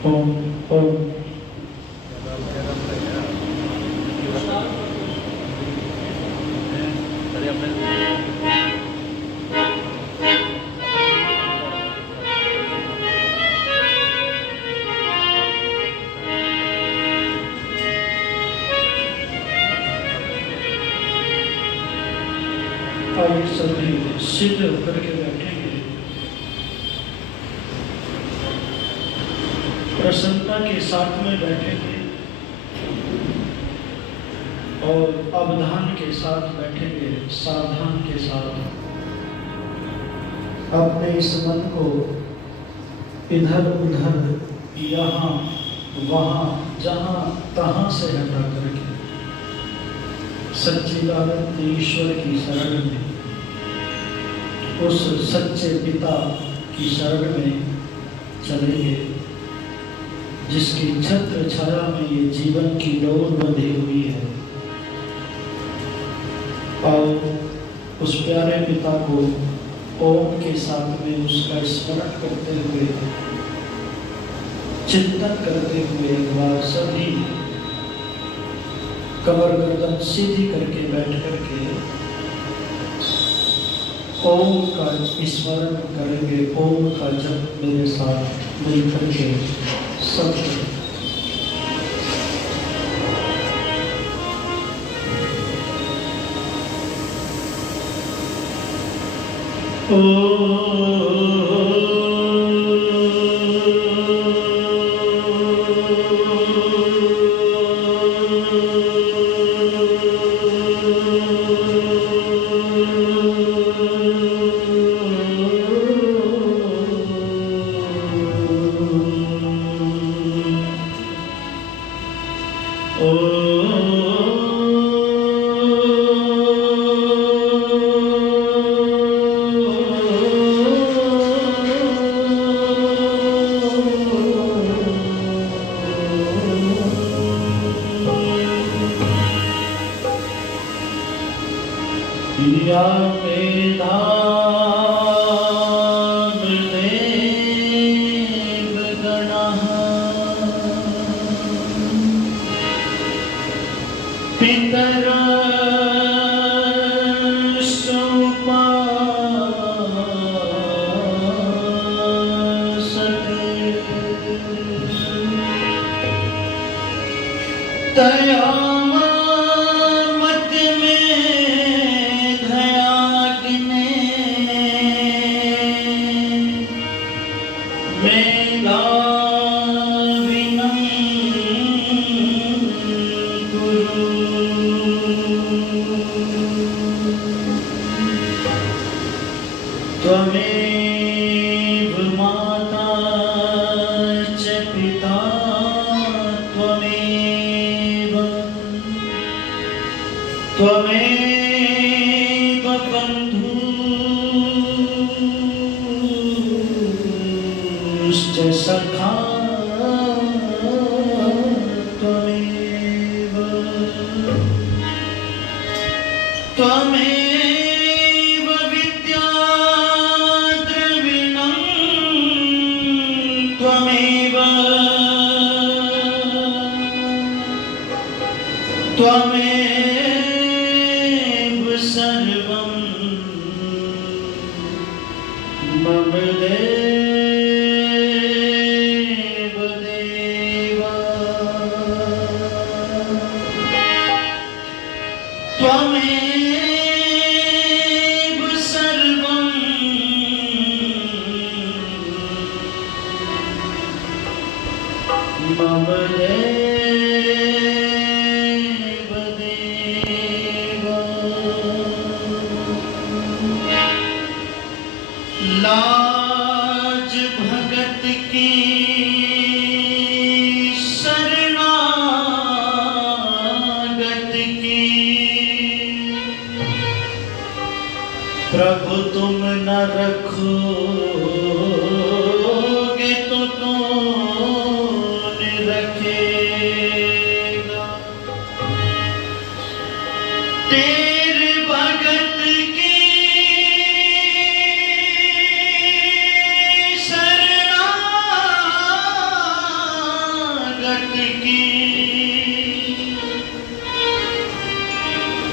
ओम ओम। आइए सभी सिद्ध होकर के बैठेंगे। प्रसन्नता के साथ में बैठेंगे और अवधान के साथ बैठेंगे, सावधान के साथ। अपने इस मन को इधर उधर, यहाँ वहाँ, जहाँ तहाँ से हटा करके सच्चिदानंद ईश्वर की शरण में, उस सच्चे पिता की शरण में चलेंगे, जिसकी छत्र छाया में ये जीवन की डोर बंधी हुई है। और उस प्यारे पिता को ओम के साथ में उसका स्मरण करते हुए, चिंतन करते हुए एक बार सभी कमर गर्दन सीधी करके बैठ करके ओम का स्मरण करेंगे। ओम का जप मेरे साथ मिल करके सब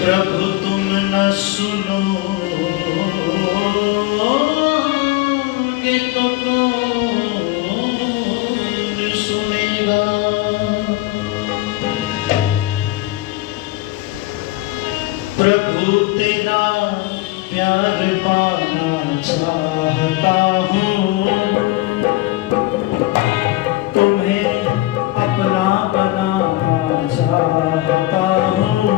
प्रभु तुम न सुनोगे तो कौन सुनेगा। प्रभु तेरा प्यार पाना चाहता हूँ, तुम्हें अपना बनाना चाहता हूँ।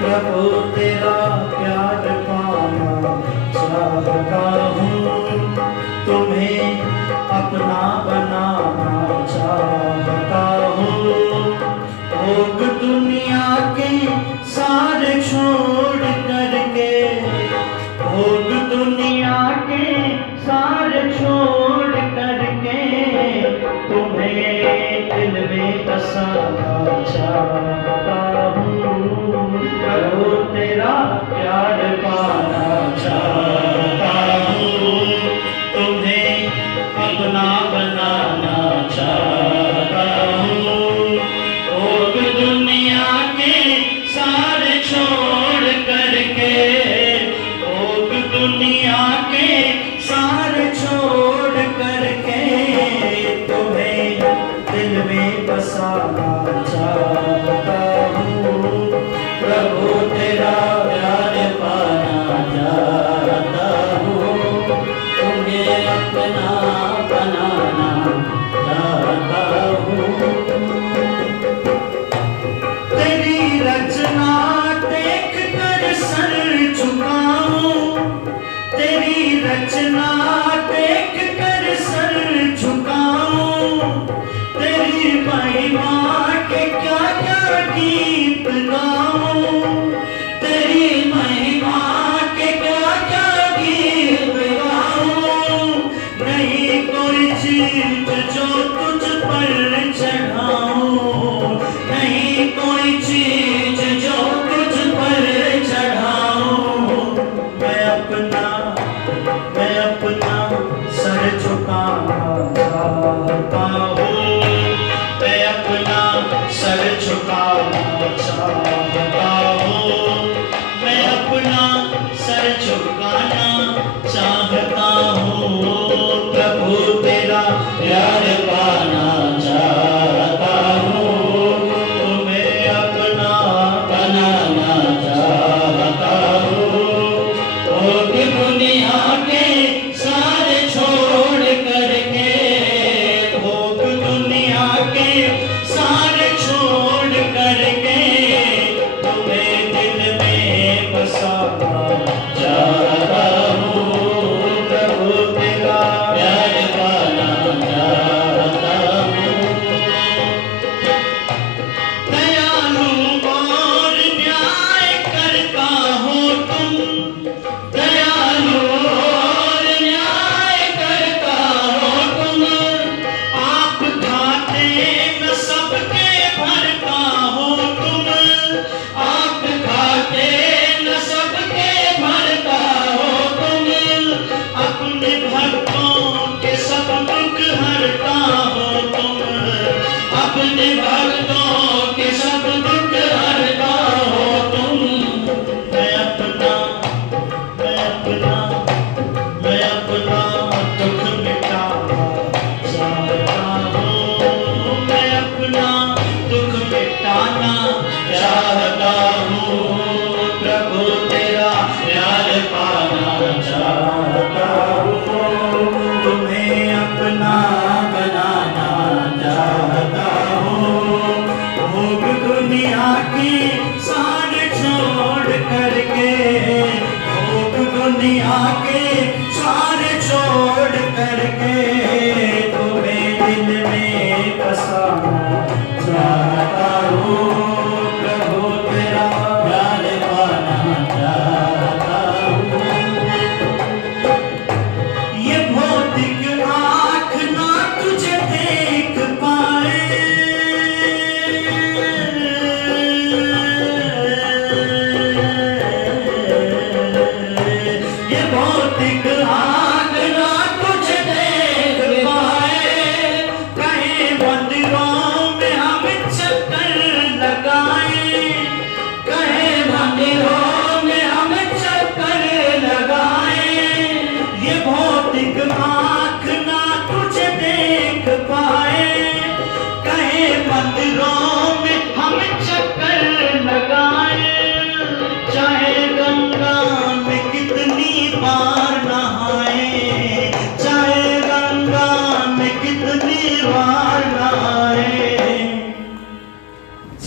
प्रभु तेरा प्यार पाना चाहता हूँ, तुम्हें अपना बनाना चाहता हूँ। भोग दुनिया के सारे छोड़ करके, भोग दुनिया के सारे छोड़ करके, तुम्हें दिल में बसाना चाहता हूँ। प्रभु तेरा प्यार पाना चाहता हूँ, तुम्हें अपना बनाना चाहता हूँ। भोग दुनिया के सारे छोड़ करके, भोग दुनिया के सारे छोड़ करके, तुम्हें दिल में बसाना चाहता हूँ। प्रभु तेरा प्यार पाना चाहता हूँ, तुम्हें अपना बनाना चाहता हूँ। तेरी रचना देख कर सर झुकाऊं, तेरी रचना देख कर सर झुकाऊं। तेरी महिमा के क्या क्या गीत गाऊं, तेरी महिमा के क्या क्या गीत गाऊं। नहीं कोई चीज जो तुझ पर चढ़ाऊं, नहीं कोई चीज जो तुझ पर चढ़ाऊं। मैं अपना सर झुकाना चाहता हूँ, मैं अपना सर झुकाना चाहता हूँ, मैं अपना सर झुकाना चाहता हूँ। प्रभु तेरा प्यार पाना चाहता हूँ, तुम्हें अपना बनाना चाहता हूँ। भोग दुनिया के सारे छोड़ करके, भोग दुनिया के सारे छोड़ करके, तुम्हें दिल में बसाना चाहता हूँ। प्रभु तेरा प्यार पाना चाहता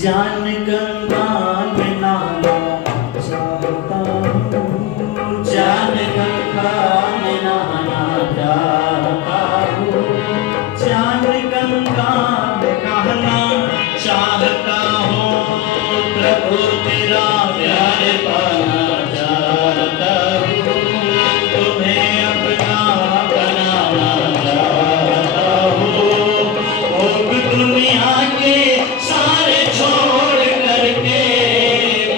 ज्ञान गंगा में नहाना चाहता हूँ, ज्ञान गंगा में नहाना चाहता हूँ, ज्ञान गंगा में नहाना चाहता हूँ, प्रभु तेरा प्यार पाना चाहता हूँ, तुम्हें अपना बनाना चाहता हूँ, भोग दुनिया के सारे छोड़ करके,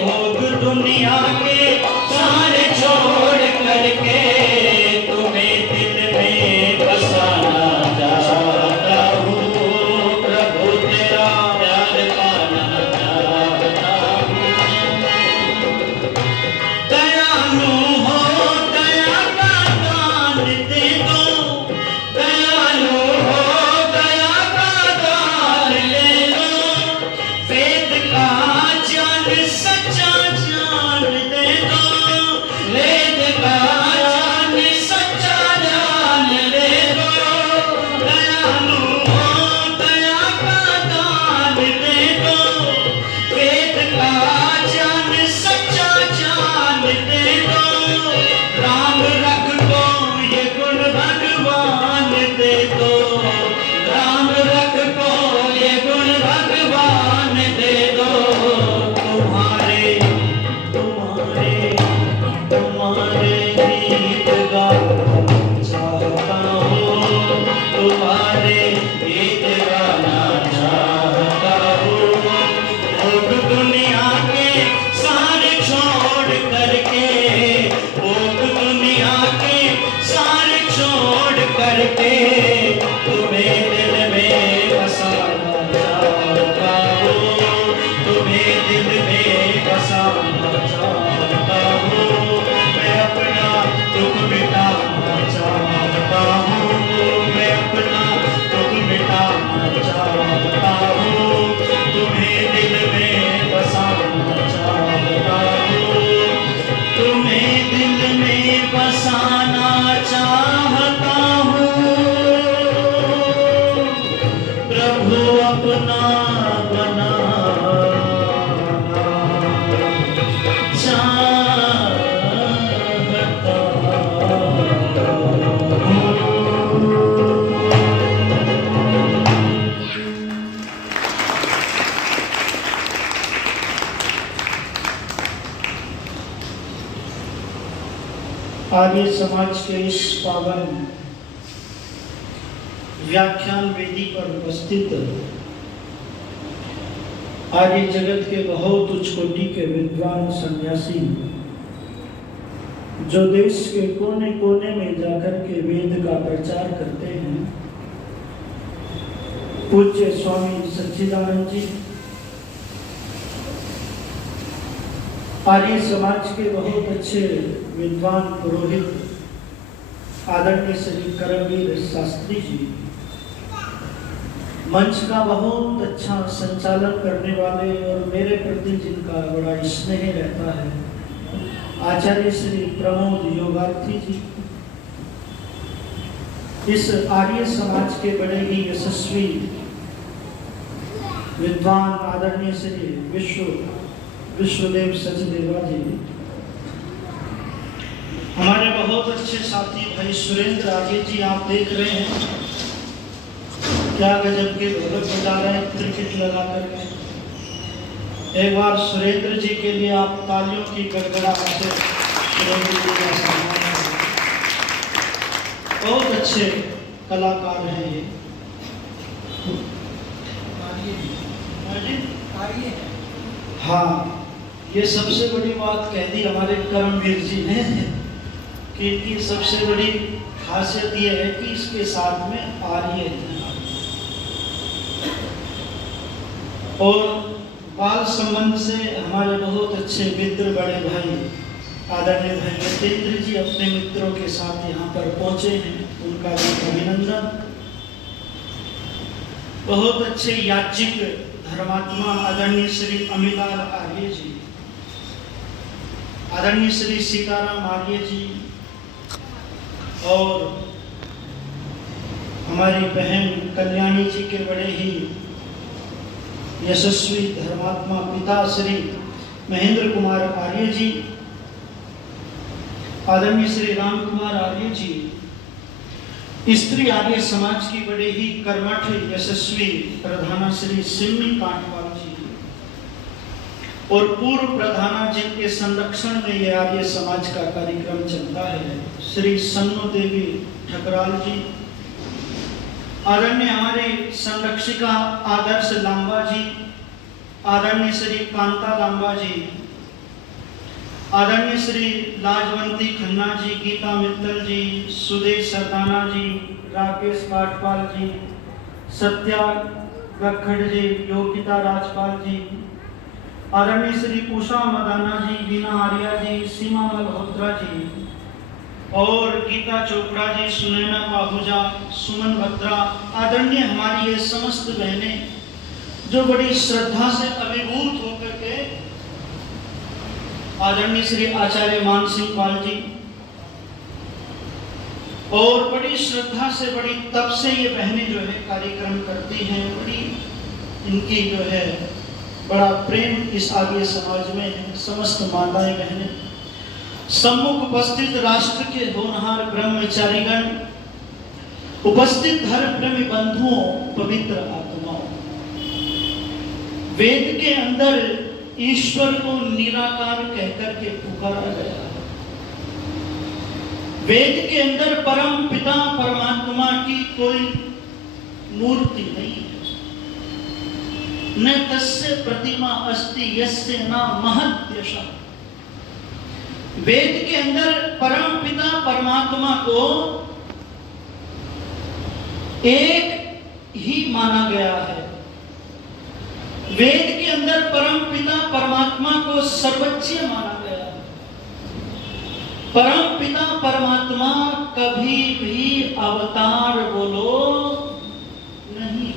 भोग दुनिया के सारे छोड़ करके, तुम्हें दिल में बसाना चाहता हूँ, प्रभु तेरा प्यार पाना चाहता हूँ। दयालु हो, दया का दान दे दो, दयालु हो, दया का दान ले लो, वेद का ज्ञान सच्चा ज्ञान दे दो, वेद का ज्ञान सच्चा ज्ञान दे दो, दयालु हो, दया का दान दे दो, वेद का ज्ञान सच्चा ज्ञान दे दो, राम रख दो ये गुण भगवान दे दो, राम रख दो ये गुण भगवान दे दो, तुम्हारे तुम्हारे तुम्हारे गीत गाना चाहता हूँ, तुम्हारे गीत गाना चाहता हूँ, भोग दुनिया के सारे छोड़ करके, भोग दुनिया के सारे छोड़ करके, तुम्हें दिल में बसाना चाहता हूँ, तुम्हें दिल में बसाना चाहता हूँ, मैं अपना दुख मिटाना चाहता हूँ, मैं अपना दुख मिटाना चाहता हूँ, तुम्हें दिल में बसाना चाहता हूँ, तुम्हें दिल में बसाना चाहता हूँ, प्रभु अपना बनाना चाहता आर्य समाज के इस पावन व्याख्यान वेदी पर उपस्थित आर्य जगत के बहुत उच्च कोटि के विद्वान सन्यासी, जो देश के कोने कोने में जाकर के वेद का प्रचार करते हैं, पूज्य स्वामी सच्चिदानंद जी, आर्य समाज के बहुत अच्छे विद्वान पुरोहित आदरणीय श्री करमवीर शास्त्री जी, मंच का बहुत अच्छा संचालन करने वाले और मेरे प्रति जिनका बड़ा स्नेह रहता है, आचार्य श्री प्रमोद योगार्थी जी, इस आर्य समाज के बड़े ही यशस्वी विद्वान आदरणीय श्री विश्वदेव सचदेवा जी, हमारे बहुत अच्छे साथी भाई सुरेंद्र आगे जी, आप देख रहे हैं क्या गजब के ढोलक बजा रहे हैं क्रिकेट लगा करके। एक बार सुरेंद्र जी के लिए आप तालियों की गड़गड़ाहट से सुरेंद्र जी का सम्मान करें। बहुत अच्छे कलाकार हैं ये। हाँ, ये सबसे बड़ी बात कह दी हमारे करमवीर जी ने कि इनकी सबसे बड़ी खासियत ये है कि इसके साथ में आर्य है। और बाल संबंध से हमारे बहुत अच्छे मित्र बड़े भाई आदरणीय भाई यतेंद्र जी अपने मित्रों के साथ यहाँ पर पहुँचे हैं, उनका भी अभिनंदन। बहुत अच्छे याज्ञिक धर्मात्मा आदरणीय श्री अमिताभ आर्य जी, आदरणीय श्री सीताराम आर्य जी, और हमारी बहन कल्याणी जी के बड़े ही यशस्वी धर्मात्मा पिता श्री महेंद्र कुमार आर्य जी, आदरणीय श्री राम कुमार आर्य जी, स्त्री आर्य समाज की बड़े ही कर्मठ यशस्वी प्रधाना श्री सिम्मी कांठपाल जी और पूर्व प्रधाना जिनके संरक्षण में यह आर्य समाज का कार्यक्रम चलता है श्री सन्नो देवी ठकराल जी, आदरणीय हमारे संरक्षिका आदर्श लांबा जी, आदरणीय श्री कांता लांबा जी, आदरणीय श्री लाजवंती खन्ना जी, गीता मित्तल जी, सुदेश सरदाना जी, राकेश काठपाल जी, सत्या गखड़ जी, योगिता राजपाल जी, आदरणीय श्री उषा मदाना जी, वीना आर्या जी, सीमा मल्होत्रा जी और गीता चोपड़ा जी, सुनैना पाहुजा, सुमन बत्रा, आदरणीय हमारी ये समस्त बहनें जो बड़ी श्रद्धा से अभिभूत होकर के आदरणीय श्री आचार्य मान सिंह पाल जी और बड़ी श्रद्धा से बड़ी तप से ये बहनें जो है कार्यक्रम करती हैं, बड़ी इनकी जो है बड़ा प्रेम इस आर्य समाज में है। समस्त माताएं बहनें, सम्मुख उपस्थित राष्ट्र के होनहार ब्रह्मचारीगण, उपस्थित धर्म प्रेमी बंधुओं, पवित्र आत्माओं, वेद के अंदर ईश्वर को निराकार कहकर के पुकारा गया है। वेद के अंदर परम पिता परमात्मा की कोई मूर्ति नहीं है, न तस्य प्रतिमा अस्ति यस्य न महत्यशः। वेद के अंदर परम पिता परमात्मा को एक ही माना गया है। वेद के अंदर परम पिता परमात्मा को सर्वोच्च माना गया है। परम पिता परमात्मा कभी भी अवतार बोलो नहीं।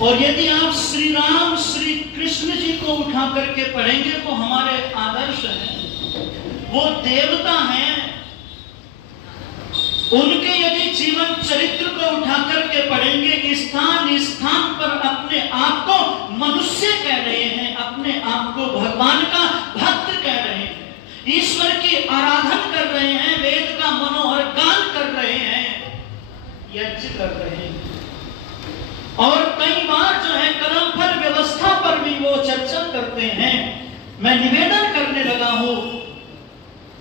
और यदि आप श्री राम श्री कृष्ण जी को उठा करके पढ़ेंगे वो हमारे आदर्श हैं, वो देवता हैं। उनके यदि जीवन चरित्र को उठा करके पढ़ेंगे, स्थान स्थान पर अपने आप को मनुष्य कह रहे हैं, अपने आप को भगवान का भक्त कह रहे हैं, ईश्वर की आराधना कर रहे हैं, वेद का मनोहर गान कर रहे हैं, यज्ञ कर रहे हैं। और कई बार जो है कर्मफल व्यवस्था पर भी वो चर्चा करते हैं। मैं निवेदन करने लगा हूं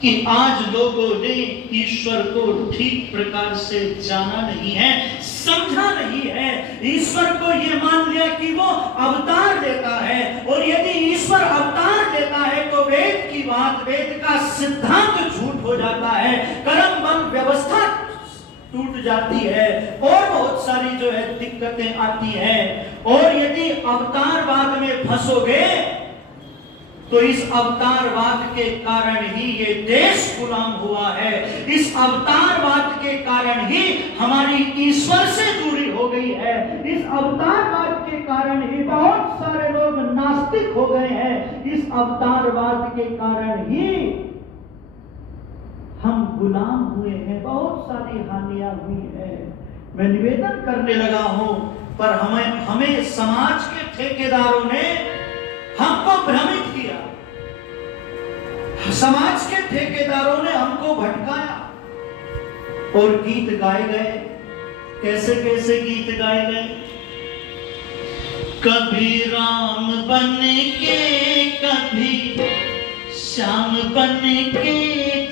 कि आज लोगों ने ईश्वर को ठीक प्रकार से जाना नहीं है, समझा नहीं है। ईश्वर को ये मान लिया कि वो अवतार लेता है, और यदि ईश्वर अवतार लेता है तो वेद की बात, वेद का सिद्धांत झूठ हो जाता है, कर्म बल व्यवस्था टूट जाती है और बहुत सारी जो है दिक्कतें आती हैं। और यदि अवतारवाद में फंसोगे तो इस अवतारवाद के कारण ही ये देश गुलाम हुआ है, इस अवतारवाद के कारण ही हमारी ईश्वर से दूरी हो गई है, इस अवतारवाद के कारण ही बहुत सारे लोग नास्तिक हो गए हैं, इस अवतारवाद के कारण ही हम गुलाम हुए हैं, बहुत सारी हानियां हुई है। मैं निवेदन करने लगा हूं, पर हमें समाज के ठेकेदारों ने हमको भ्रमित किया, समाज के ठेकेदारों ने हमको भटकाया और गीत गाए गए। कैसे कैसे गीत गाए गए? कभी राम बन के, कभी श्याम बन के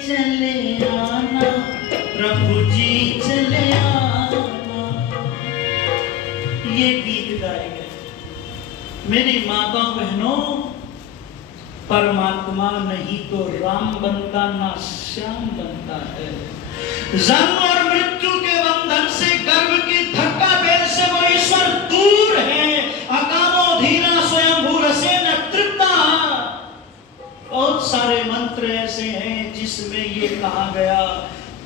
चले आना, प्रभु जी चले आना, ये गीत गाए गए। मेरी माताओं बहनों, परमात्मा नहीं तो राम बनता ना श्याम बनता है। जन्म और मृत्यु के बंधन से, गर्भ की धक्का बेल से वो ईश्वर दूर है। अकामो धीरा स्वयं भूरसेन तृप्ता। बहुत सारे मंत्र ऐसे हैं जिसमें ये कहा गया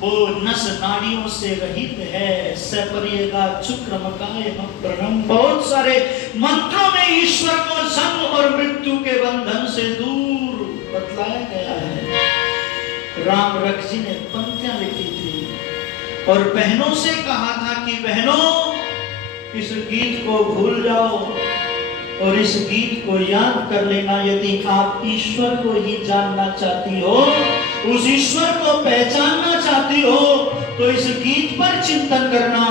वो नस नाड़ियों से रहित है, सपरिएगा चुक्रमकाय प्रणम। बहुत सारे मंत्रों में ईश्वर को जन्म और मृत्यु के बंधन से दूर बतलाया गया है। राम रख जी ने पंक्तियां लिखी थी और बहनों से कहा था कि बहनों, इस गीत को भूल जाओ और इस गीत को याद कर लेना। यदि आप ईश्वर को ही जानना चाहती हो, उस ईश्वर को पहचानना चाहती हो, तो इस गीत पर चिंतन करना।